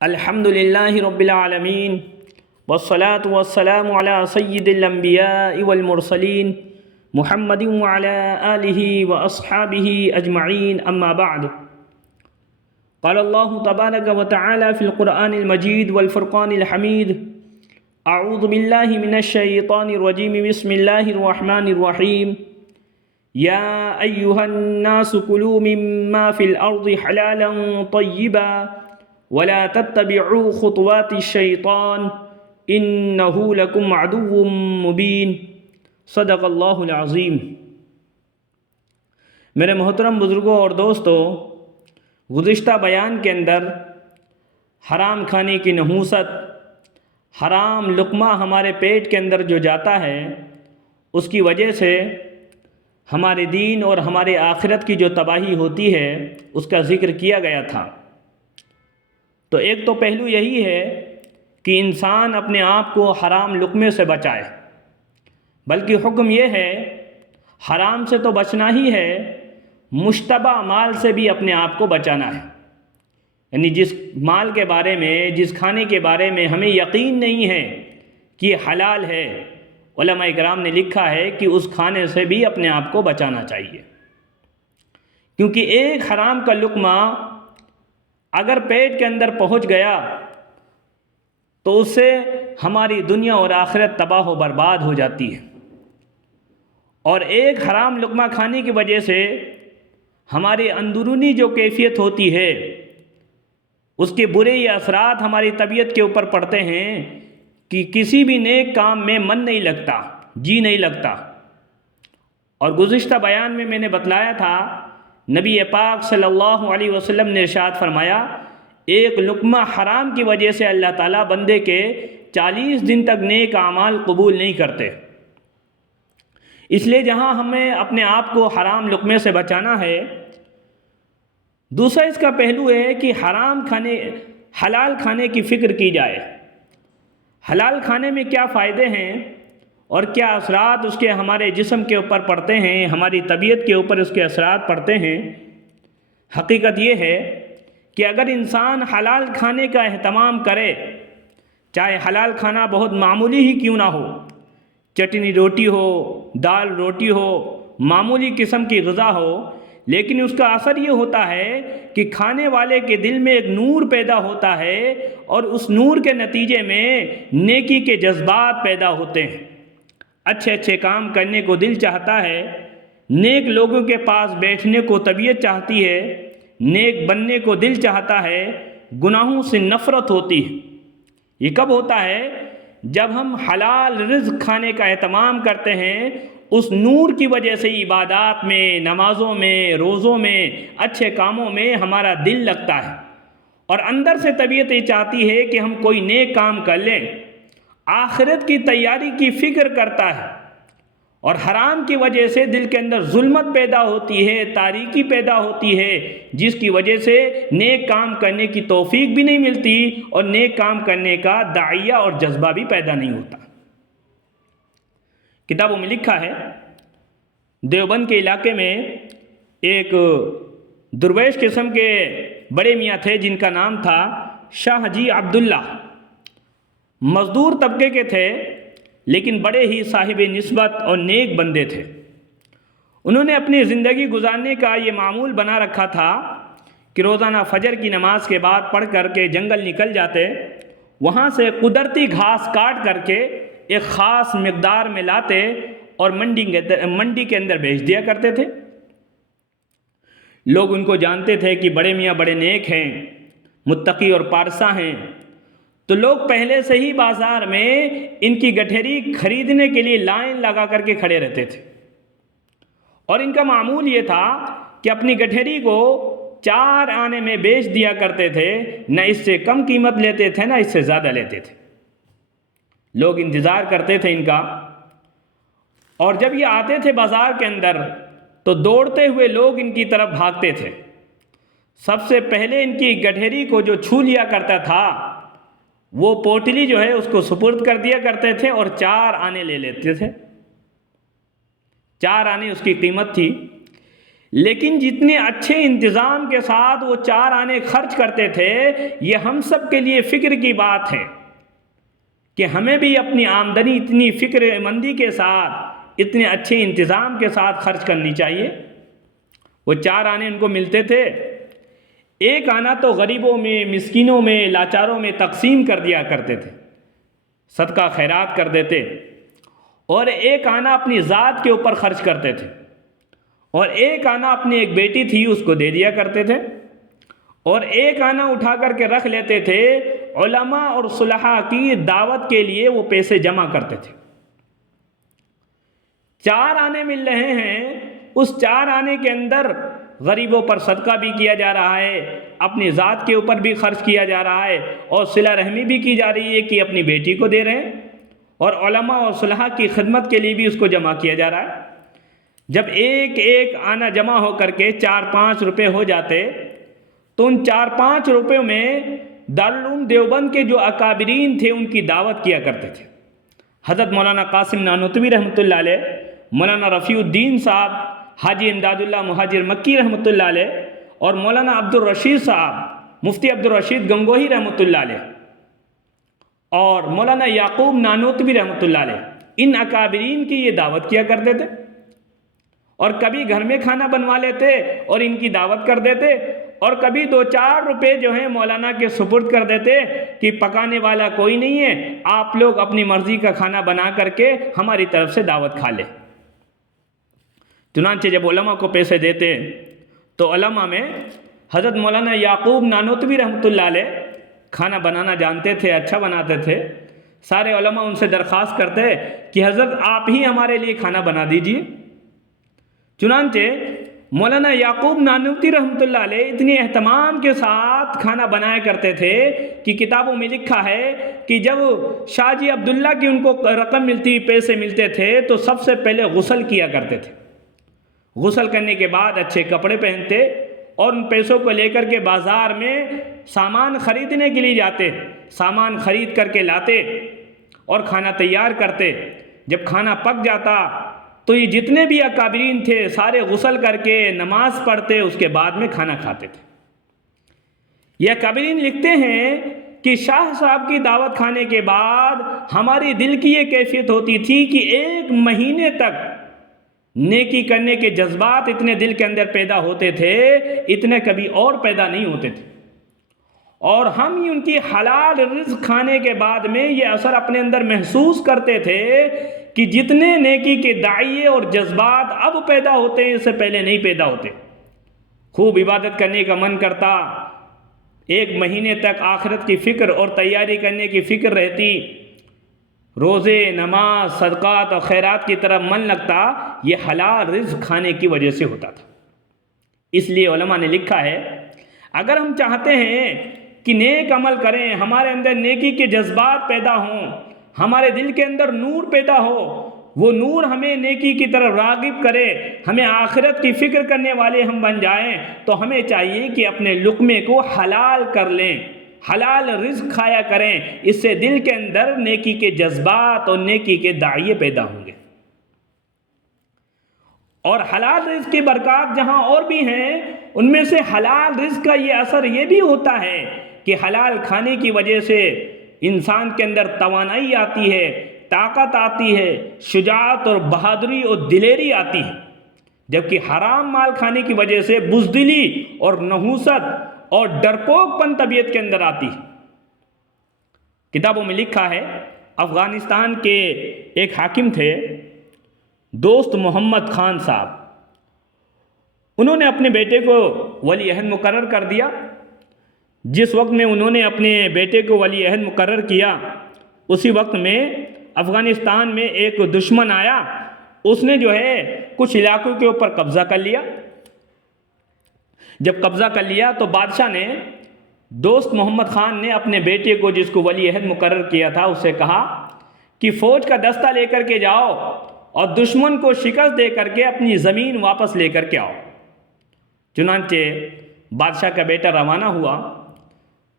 الحمد لله رب العالمين والصلاة والسلام على سيد الأنبياء والمرسلين محمد وعلى آله وأصحابه أجمعين أما بعد. قال الله تبارك وتعالى في القرآن المجيد والفرقان الحميد: أعوذ بالله من الشيطان الرجيم بسم الله الرحمن الرحيم. يا أيها الناس كلوا مما في الأرض حلالا طيبا ولا تتبعوا خطوات الشیطان انہ لکم عدو مبین. صدق اللہ العظیم. میرے محترم بزرگوں اور دوستوں، گزشتہ بیان کے اندر حرام کھانے کی نحوست، حرام لقمہ ہمارے پیٹ کے اندر جو جاتا ہے اس کی وجہ سے ہمارے دین اور ہمارے آخرت کی جو تباہی ہوتی ہے اس کا ذکر کیا گیا تھا. تو ایک تو پہلو یہی ہے کہ انسان اپنے آپ کو حرام لقمے سے بچائے، بلکہ حکم یہ ہے حرام سے تو بچنا ہی ہے، مشتبہ مال سے بھی اپنے آپ کو بچانا ہے. یعنی جس مال کے بارے میں، جس کھانے کے بارے میں ہمیں یقین نہیں ہے کہ یہ حلال ہے، علماء کرام نے لکھا ہے کہ اس کھانے سے بھی اپنے آپ کو بچانا چاہیے. کیونکہ ایک حرام کا لقمہ اگر پیٹ کے اندر پہنچ گیا تو اس سے ہماری دنیا اور آخرت تباہ و برباد ہو جاتی ہے. اور ایک حرام لقمہ کھانے کی وجہ سے ہماری اندرونی جو کیفیت ہوتی ہے اس کے برے اثرات ہماری طبیعت کے اوپر پڑتے ہیں کہ کسی بھی نیک کام میں من نہیں لگتا، جی نہیں لگتا. اور گزشتہ بیان میں نے بتلایا تھا، نبی پاک صلی اللہ علیہ وسلم نے ارشاد فرمایا ایک لقمہ حرام کی وجہ سے اللہ تعالیٰ بندے کے 40 دن تک نیک اعمال قبول نہیں کرتے. اس لیے جہاں ہمیں اپنے آپ کو حرام لقمے سے بچانا ہے، دوسرا اس کا پہلو ہے کہ حلال کھانے کی فکر کی جائے. حلال کھانے میں کیا فائدے ہیں اور کیا اثرات اس کے ہمارے جسم کے اوپر پڑتے ہیں، ہماری طبیعت کے اوپر اس کے اثرات پڑتے ہیں. حقیقت یہ ہے کہ اگر انسان حلال کھانے کا اہتمام کرے، چاہے حلال کھانا بہت معمولی ہی کیوں نہ ہو، چٹنی روٹی ہو، دال روٹی ہو، معمولی قسم کی غذا ہو، لیکن اس کا اثر یہ ہوتا ہے کہ کھانے والے کے دل میں ایک نور پیدا ہوتا ہے اور اس نور کے نتیجے میں نیکی کے جذبات پیدا ہوتے ہیں. اچھے اچھے کام کرنے کو دل چاہتا ہے، نیک لوگوں کے پاس بیٹھنے کو طبیعت چاہتی ہے، نیک بننے کو دل چاہتا ہے، گناہوں سے نفرت ہوتی ہے. یہ کب ہوتا ہے؟ جب ہم حلال رزق کھانے کا اہتمام کرتے ہیں، اس نور کی وجہ سے عبادات میں، نمازوں میں، روزوں میں، اچھے کاموں میں ہمارا دل لگتا ہے اور اندر سے طبیعت یہ چاہتی ہے کہ ہم کوئی نیک کام کر لیں، آخرت کی تیاری کی فکر کرتا ہے. اور حرام کی وجہ سے دل کے اندر ظلمت پیدا ہوتی ہے، تاریکی پیدا ہوتی ہے، جس کی وجہ سے نیک کام کرنے کی توفیق بھی نہیں ملتی اور نیک کام کرنے کا داعیہ اور جذبہ بھی پیدا نہیں ہوتا. کتابوں میں لکھا ہے، دیوبند کے علاقے میں ایک درویش قسم کے بڑے میاں تھے جن کا نام تھا شاہ حاجی عبداللہ. مزدور طبقے کے تھے لیکن بڑے ہی صاحب نسبت اور نیک بندے تھے. انہوں نے اپنی زندگی گزارنے کا یہ معمول بنا رکھا تھا کہ روزانہ فجر کی نماز کے بعد پڑھ کر کے جنگل نکل جاتے، وہاں سے قدرتی گھاس کاٹ کر کے ایک خاص مقدار میں لاتے اور منڈی کے اندر بیچ دیا کرتے تھے. لوگ ان کو جانتے تھے کہ بڑے میاں بڑے نیک ہیں، متقی اور پارسا ہیں، تو لوگ پہلے سے ہی بازار میں ان کی گٹھیری خریدنے کے لیے لائن لگا کر کے کھڑے رہتے تھے. اور ان کا معمول یہ تھا کہ اپنی گٹھیری کو 4 آنے میں بیچ دیا کرتے تھے، نہ اس سے کم قیمت لیتے تھے نہ اس سے زیادہ لیتے تھے. لوگ انتظار کرتے تھے ان کا، اور جب یہ آتے تھے بازار کے اندر تو دوڑتے ہوئے لوگ ان کی طرف بھاگتے تھے. سب سے پہلے ان کی گٹھیری کو جو چھو لیا کرتا تھا وہ پوٹلی جو ہے اس کو سپرد کر دیا کرتے تھے اور 4 آنے لے لیتے تھے. 4 آنے اس کی قیمت تھی. لیکن جتنے اچھے انتظام کے ساتھ وہ 4 آنے خرچ کرتے تھے، یہ ہم سب کے لیے فکر کی بات ہے کہ ہمیں بھی اپنی آمدنی اتنی فکر مندی کے ساتھ، اتنے اچھے انتظام کے ساتھ خرچ کرنی چاہیے۔ وہ 4 آنے ان کو ملتے تھے، 1 آنا تو غریبوں میں، مسکینوں میں، لاچاروں میں تقسیم کر دیا کرتے تھے، صدقہ خیرات کر دیتے، اور 1 آنا اپنی ذات کے اوپر خرچ کرتے تھے، اور 1 آنا اپنی ایک بیٹی تھی اس کو دے دیا کرتے تھے، اور 1 آنا اٹھا کر کے رکھ لیتے تھے، علماء اور صلحاء کی دعوت کے لیے وہ پیسے جمع کرتے تھے۔ 4 آنے مل رہے ہیں، اس 4 آنے کے اندر غریبوں پر صدقہ بھی کیا جا رہا ہے، اپنی ذات کے اوپر بھی خرچ کیا جا رہا ہے، اور صلہ رحمی بھی کی جا رہی ہے کہ اپنی بیٹی کو دے رہے ہیں، اور علماء اور صلحاء کی خدمت کے لیے بھی اس کو جمع کیا جا رہا ہے۔ جب ایک آنا جمع ہو کر کے 4-5 روپے ہو جاتے تو ان 4-5 روپے میں دارالعلوم دیوبند کے جو اکابرین تھے ان کی دعوت کیا کرتے تھے۔ حضرت مولانا قاسم نانوتوی رحمۃ اللہ علیہ، مولانا رفیع الدین صاحب، حاجی امداد اللہ مہاجر مکی رحمۃ اللہ علیہ، اور مولانا عبدالرشید صاحب، مفتی عبدالرشید گنگوہی رحمۃ اللہ علیہ، اور مولانا یعقوب نانوتوی رحمۃ اللہ علیہ، ان اکابرین کی یہ دعوت کیا کرتے تھے، اور کبھی گھر میں کھانا بنوا لیتے اور ان کی دعوت کر دیتے، اور کبھی 2-4 روپے جو ہیں مولانا کے سپرد کر دیتے کہ پکانے والا کوئی نہیں ہے، آپ لوگ اپنی مرضی کا کھانا بنا کر کے ہماری طرف سے دعوت کھا لیں۔ چنانچہ جب علماء کو پیسے دیتے تو علماء میں حضرت مولانا یعقوب نانوتوی رحمۃ اللہ علیہ کھانا بنانا جانتے تھے، اچھا بناتے تھے، سارے علماء ان سے درخواست کرتے کہ حضرت آپ ہی ہمارے لیے کھانا بنا دیجئے۔ چنانچہ مولانا یعقوب نانوتوی رحمۃ اللہ علیہ اتنی اہتمام کے ساتھ کھانا بنایا کرتے تھے کہ کتابوں میں لکھا ہے کہ جب شاہ جی عبداللہ کی ان کو رقم ملتی، پیسے ملتے تھے تو سب سے پہلے غسل کیا کرتے تھے، غسل کرنے کے بعد اچھے کپڑے پہنتے اور ان پیسوں کو لے کر کے بازار میں سامان خریدنے کے لیے جاتے، سامان خرید کر کے لاتے اور کھانا تیار کرتے۔ جب کھانا پک جاتا تو یہ جتنے بھی اکابرین تھے سارے غسل کر کے نماز پڑھتے، اس کے بعد میں کھانا کھاتے تھے۔ یہ اکابرین لکھتے ہیں کہ شاہ صاحب کی دعوت کھانے کے بعد ہماری دل کی یہ کیفیت ہوتی تھی کہ 1 مہینے تک نیکی کرنے کے جذبات اتنے دل کے اندر پیدا ہوتے تھے، اتنے کبھی اور پیدا نہیں ہوتے تھے، اور ہم ان کی حلال رزق کھانے کے بعد میں یہ اثر اپنے اندر محسوس کرتے تھے کہ جتنے نیکی کے داعیے اور جذبات اب پیدا ہوتے ہیں اس سے پہلے نہیں پیدا ہوتے۔ خوب عبادت کرنے کا من کرتا، 1 مہینے تک آخرت کی فکر اور تیاری کرنے کی فکر رہتی، روزے، نماز، صدقات اور خیرات کی طرف من لگتا، یہ حلال رزق کھانے کی وجہ سے ہوتا تھا۔ اس لیے علماء نے لکھا ہے اگر ہم چاہتے ہیں کہ نیک عمل کریں، ہمارے اندر نیکی کے جذبات پیدا ہوں، ہمارے دل کے اندر نور پیدا ہو، وہ نور ہمیں نیکی کی طرف راغب کرے، ہمیں آخرت کی فکر کرنے والے ہم بن جائیں، تو ہمیں چاہیے کہ اپنے لقمے کو حلال کر لیں، حلال رزق کھایا کریں، اس سے دل کے اندر نیکی کے جذبات اور نیکی کے داعیے پیدا ہوں گے۔ اور حلال رزق کی برکات جہاں اور بھی ہیں، ان میں سے حلال رزق کا یہ اثر یہ بھی ہوتا ہے کہ حلال کھانے کی وجہ سے انسان کے اندر توانائی آتی ہے، طاقت آتی ہے، شجاعت اور بہادری اور دلیری آتی ہے، جبکہ حرام مال کھانے کی وجہ سے بزدلی اور نحوست اور ڈرپوک پن طبیعت کے اندر آتی ہے۔ کتابوں میں لکھا ہے افغانستان کے ایک حاکم تھے دوست محمد خان صاحب، انہوں نے اپنے بیٹے کو ولی عہد مقرر کر دیا۔ جس وقت میں انہوں نے اپنے بیٹے کو ولی عہد مقرر کیا، اسی وقت میں افغانستان میں ایک دشمن آیا، اس نے جو ہے کچھ علاقوں کے اوپر قبضہ کر لیا۔ جب قبضہ کر لیا تو بادشاہ نے، دوست محمد خان نے اپنے بیٹے کو جس کو ولی عہد مقرر کیا تھا اس سے کہا کہ فوج کا دستہ لے کر کے جاؤ اور دشمن کو شکست دے کر کے اپنی زمین واپس لے کر کے آؤ۔ چنانچہ بادشاہ کا بیٹا روانہ ہوا،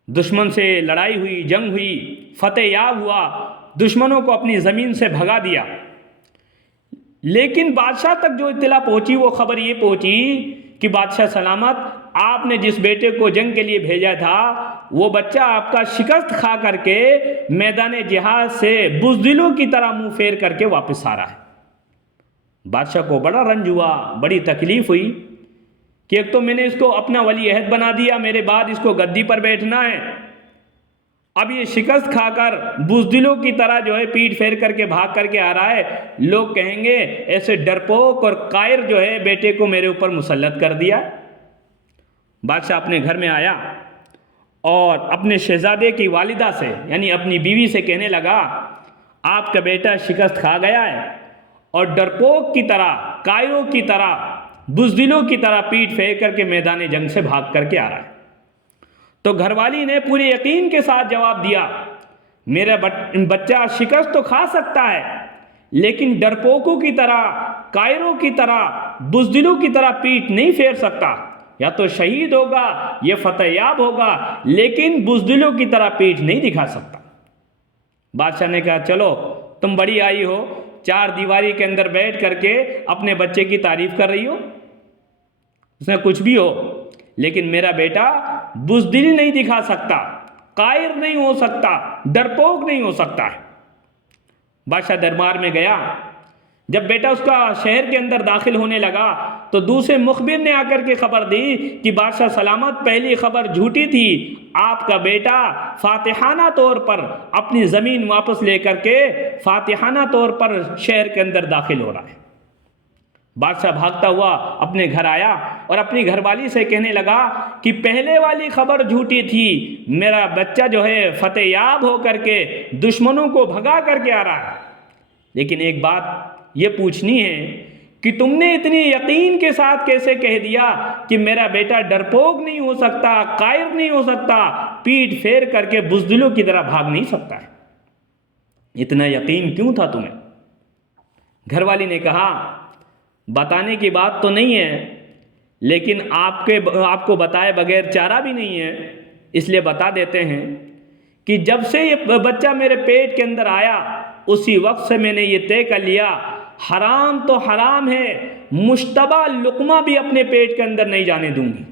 دشمن سے لڑائی ہوئی، جنگ ہوئی، فتح یاب ہوا، دشمنوں کو اپنی زمین سے بھگا دیا۔ لیکن بادشاہ تک جو اطلاع پہنچی وہ خبر یہ پہنچی کہ بادشاہ سلامت، آپ نے جس بیٹے کو جنگ کے لیے بھیجا تھا وہ بچہ آپ کا شکست کھا کر کے میدان جہاد سے بزدلوں کی طرح منہ پھیر کر کے واپس آ رہا ہے۔ بادشاہ کو بڑا رنج ہوا، بڑی تکلیف ہوئی کہ ایک تو میں نے اس کو اپنا ولی عہد بنا دیا، میرے بعد اس کو گدی پر بیٹھنا ہے، اب یہ شکست کھا کر بزدلوں کی طرح جو ہے پیٹ پھیر کر کے بھاگ کر کے آ رہا ہے، لوگ کہیں گے ایسے ڈرپوک اور قائر جو ہے بیٹے کو میرے اوپر مسلط کر دیا۔ بادشاہ اپنے گھر میں آیا اور اپنے شہزادے کی والدہ سے یعنی اپنی بیوی سے کہنے لگا، آپ کا بیٹا شکست کھا گیا ہے اور ڈرپوک کی طرح، قائروں کی طرح، بزدلوں کی طرح پیٹ پھیر کر کے میدان جنگ سے بھاگ کر کے آ رہا ہے۔ تو گھر والی نے پورے یقین کے ساتھ جواب دیا، میرا بچہ شکست تو کھا سکتا ہے لیکن ڈرپوکوں کی طرح، قائروں کی طرح، بزدلوں کی طرح پیٹ نہیں پھیر سکتا، یا تو شہید ہوگا یا فتح یاب ہوگا لیکن بزدلوں کی طرح پیٹ نہیں دکھا سکتا۔ بادشاہ نے کہا چلو تم بڑی آئی ہو، چار دیواری کے اندر بیٹھ کر کے اپنے بچے کی تعریف کر رہی ہو، اس میں کچھ بھی ہو لیکن میرا بیٹا بزدل نہیں دکھا سکتا، قائر نہیں ہو سکتا، ڈرپوک نہیں ہو سکتا ہے۔ بادشاہ دربار میں گیا، جب بیٹا اس کا شہر کے اندر داخل ہونے لگا تو دوسرے مخبر نے آ کر کے خبر دی کہ بادشاہ سلامت، پہلی خبر جھوٹی تھی، آپ کا بیٹا فاتحانہ طور پر اپنی زمین واپس لے کر کے فاتحانہ طور پر شہر کے اندر داخل ہو رہا ہے۔ بادشاہ بھاگتا ہوا اپنے گھر آیا اور اپنی گھر والی سے کہنے لگا کہ پہلے والی خبر جھوٹی تھی، میرا بچہ جو ہے فتح یاب ہو کر کے دشمنوں کو بھگا کر کے آ رہا ہے، لیکن ایک بات یہ پوچھنی ہے کہ تم نے اتنی یقین کے ساتھ کیسے کہہ دیا کہ میرا بیٹا ڈرپوک نہیں ہو سکتا، قائر نہیں ہو سکتا، پیٹ پھیر کر کے بزدلوں کی طرح بھاگ نہیں سکتا ہے، اتنا یقین کیوں تھا تمہیں؟ گھر والی نے کہا بتانے کی بات تو نہیں ہے لیکن آپ کو بتائے بغیر چارہ بھی نہیں ہے، اس لیے بتا دیتے ہیں کہ جب سے یہ بچہ میرے پیٹ کے اندر آیا اسی وقت سے میں نے یہ طے کر لیا، حرام تو حرام ہے، مشتبہ لقمہ بھی اپنے پیٹ کے اندر نہیں جانے دوں گی،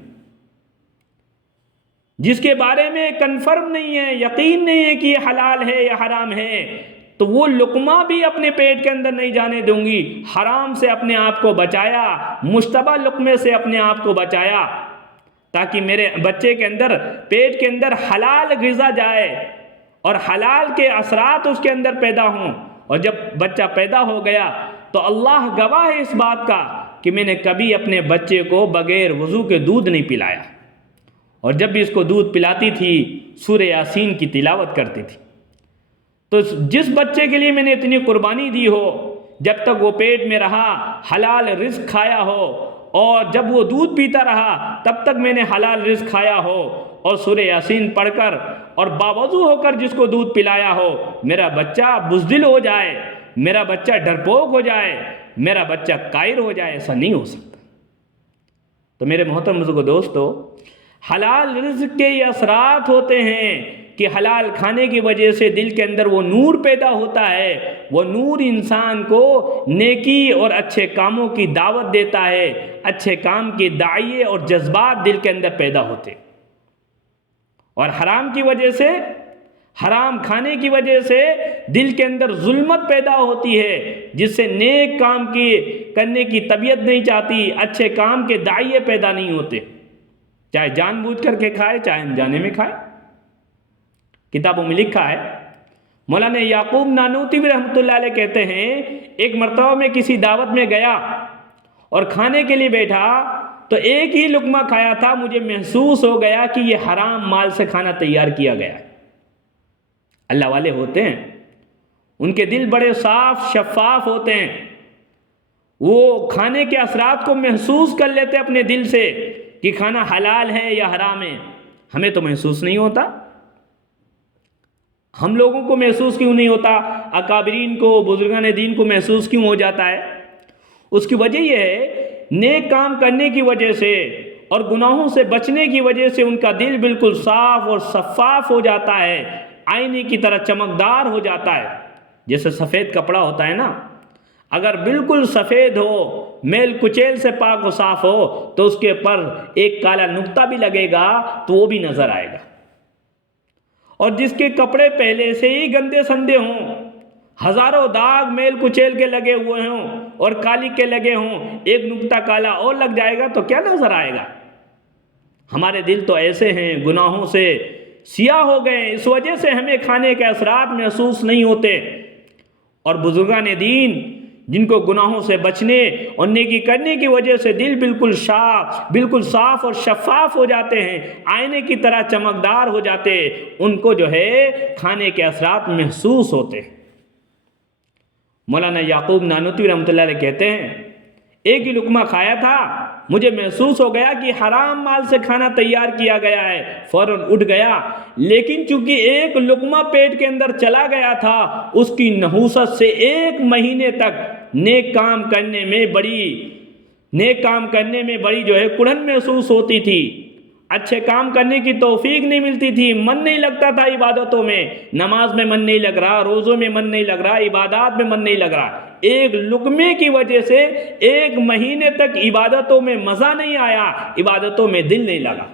جس کے بارے میں کنفرم نہیں ہے، یقین نہیں ہے کہ یہ حلال ہے یا حرام ہے، تو وہ لقمہ بھی اپنے پیٹ کے اندر نہیں جانے دوں گی۔ حرام سے اپنے آپ کو بچایا، مشتبہ لقمے سے اپنے آپ کو بچایا، تاکہ میرے بچے کے اندر، پیٹ کے اندر حلال غذا جائے اور حلال کے اثرات اس کے اندر پیدا ہوں، اور جب بچہ پیدا ہو گیا تو اللہ گواہ ہے اس بات کا کہ میں نے کبھی اپنے بچے کو بغیر وضو کے دودھ نہیں پلایا، اور جب بھی اس کو دودھ پلاتی تھی سورہ یاسین کی تلاوت کرتی تھی۔ تو جس بچے کے لیے میں نے اتنی قربانی دی ہو، جب تک وہ پیٹ میں رہا حلال رزق کھایا ہو، اور جب وہ دودھ پیتا رہا تب تک میں نے حلال رزق کھایا ہو، اور سورہ یاسین پڑھ کر اور باوضو ہو کر جس کو دودھ پلایا ہو، میرا بچہ بزدل ہو جائے، میرا بچہ ڈرپوک ہو جائے، میرا بچہ قائر ہو جائے، ایسا نہیں ہو سکتا۔ تو میرے محترم بزرگو دوستو، حلال رزق کے یہ اثرات ہوتے ہیں کہ حلال کھانے کی وجہ سے دل کے اندر وہ نور پیدا ہوتا ہے، وہ نور انسان کو نیکی اور اچھے کاموں کی دعوت دیتا ہے، اچھے کام کی داعیے اور جذبات دل کے اندر پیدا ہوتے، اور حرام کی وجہ سے، حرام کھانے کی وجہ سے دل کے اندر ظلمت پیدا ہوتی ہے، جس سے نیک کام کی کرنے کی طبیعت نہیں چاہتی، اچھے کام کے داعیے پیدا نہیں ہوتے، چاہے جان بوجھ کر کے کھائے چاہے انجانے میں کھائے۔ کتابوں میں لکھا ہے، مولانا یعقوب نانوتوی رحمۃ اللہ علیہ کہتے ہیں، ایک مرتبہ میں کسی دعوت میں گیا اور کھانے کے لیے بیٹھا تو ایک ہی لقمہ کھایا تھا، مجھے محسوس ہو گیا کہ یہ حرام مال سے کھانا تیار کیا گیا ہے۔ اللہ والے ہوتے ہیں، ان کے دل بڑے صاف شفاف ہوتے ہیں، وہ کھانے کے اثرات کو محسوس کر لیتے اپنے دل سے کہ کھانا حلال ہے یا حرام ہے۔ ہمیں تو محسوس نہیں ہوتا، ہم لوگوں کو محسوس کیوں نہیں ہوتا؟ اکابرین کو، بزرگان دین کو محسوس کیوں ہو جاتا ہے؟ اس کی وجہ یہ ہے، نیک کام کرنے کی وجہ سے اور گناہوں سے بچنے کی وجہ سے ان کا دل بالکل صاف اور شفاف ہو جاتا ہے، آئینے کی طرح چمکدار ہو جاتا ہے۔ جیسے سفید کپڑا ہوتا ہے نا، اگر بالکل سفید ہو، میل کچیل سے پاک و صاف ہو تو اس کے پر ایک کالا نقطہ بھی لگے گا تو وہ بھی نظر آئے گا. اور جس کے کپڑے پہلے سے ہی گندے سندے ہوں، ہزاروں داغ میل کچیل کے لگے ہوئے ہوں اور کالی کے لگے ہوں، ایک نقطہ کالا اور لگ جائے گا تو کیا نظر آئے گا؟ ہمارے دل تو ایسے ہیں، گناہوں سے سیاہ ہو گئے، اس وجہ سے ہمیں کھانے کے اثرات محسوس نہیں ہوتے. اور بزرگان دین جن کو گناہوں سے بچنے اور نیکی کرنے کی وجہ سے دل بالکل صاف اور شفاف ہو جاتے ہیں، آئینے کی طرح چمکدار ہو جاتے، ان کو جو ہے کھانے کے اثرات محسوس ہوتے. مولانا یعقوب نانوتوی رحمۃ اللہ علیہ کہتے ہیں ایک ہی لقمہ کھایا تھا، مجھے محسوس ہو گیا کہ حرام مال سے کھانا تیار کیا گیا ہے، فوراً اٹھ گیا، لیکن چونکہ ایک لقمہ پیٹ کے اندر چلا گیا تھا، اس کی نحوست سے 1 مہینے تک نیک کام کرنے میں بڑی جو ہے کڑھن محسوس ہوتی تھی، اچھے کام کرنے کی توفیق نہیں ملتی تھی، من نہیں لگتا تھا عبادتوں میں، نماز میں من نہیں لگ رہا، روزوں میں من نہیں لگ رہا، عبادات میں من نہیں لگ رہا. ایک لقمے کی وجہ سے 1 مہینے تک عبادتوں میں مزہ نہیں آیا، عبادتوں میں دل نہیں لگا.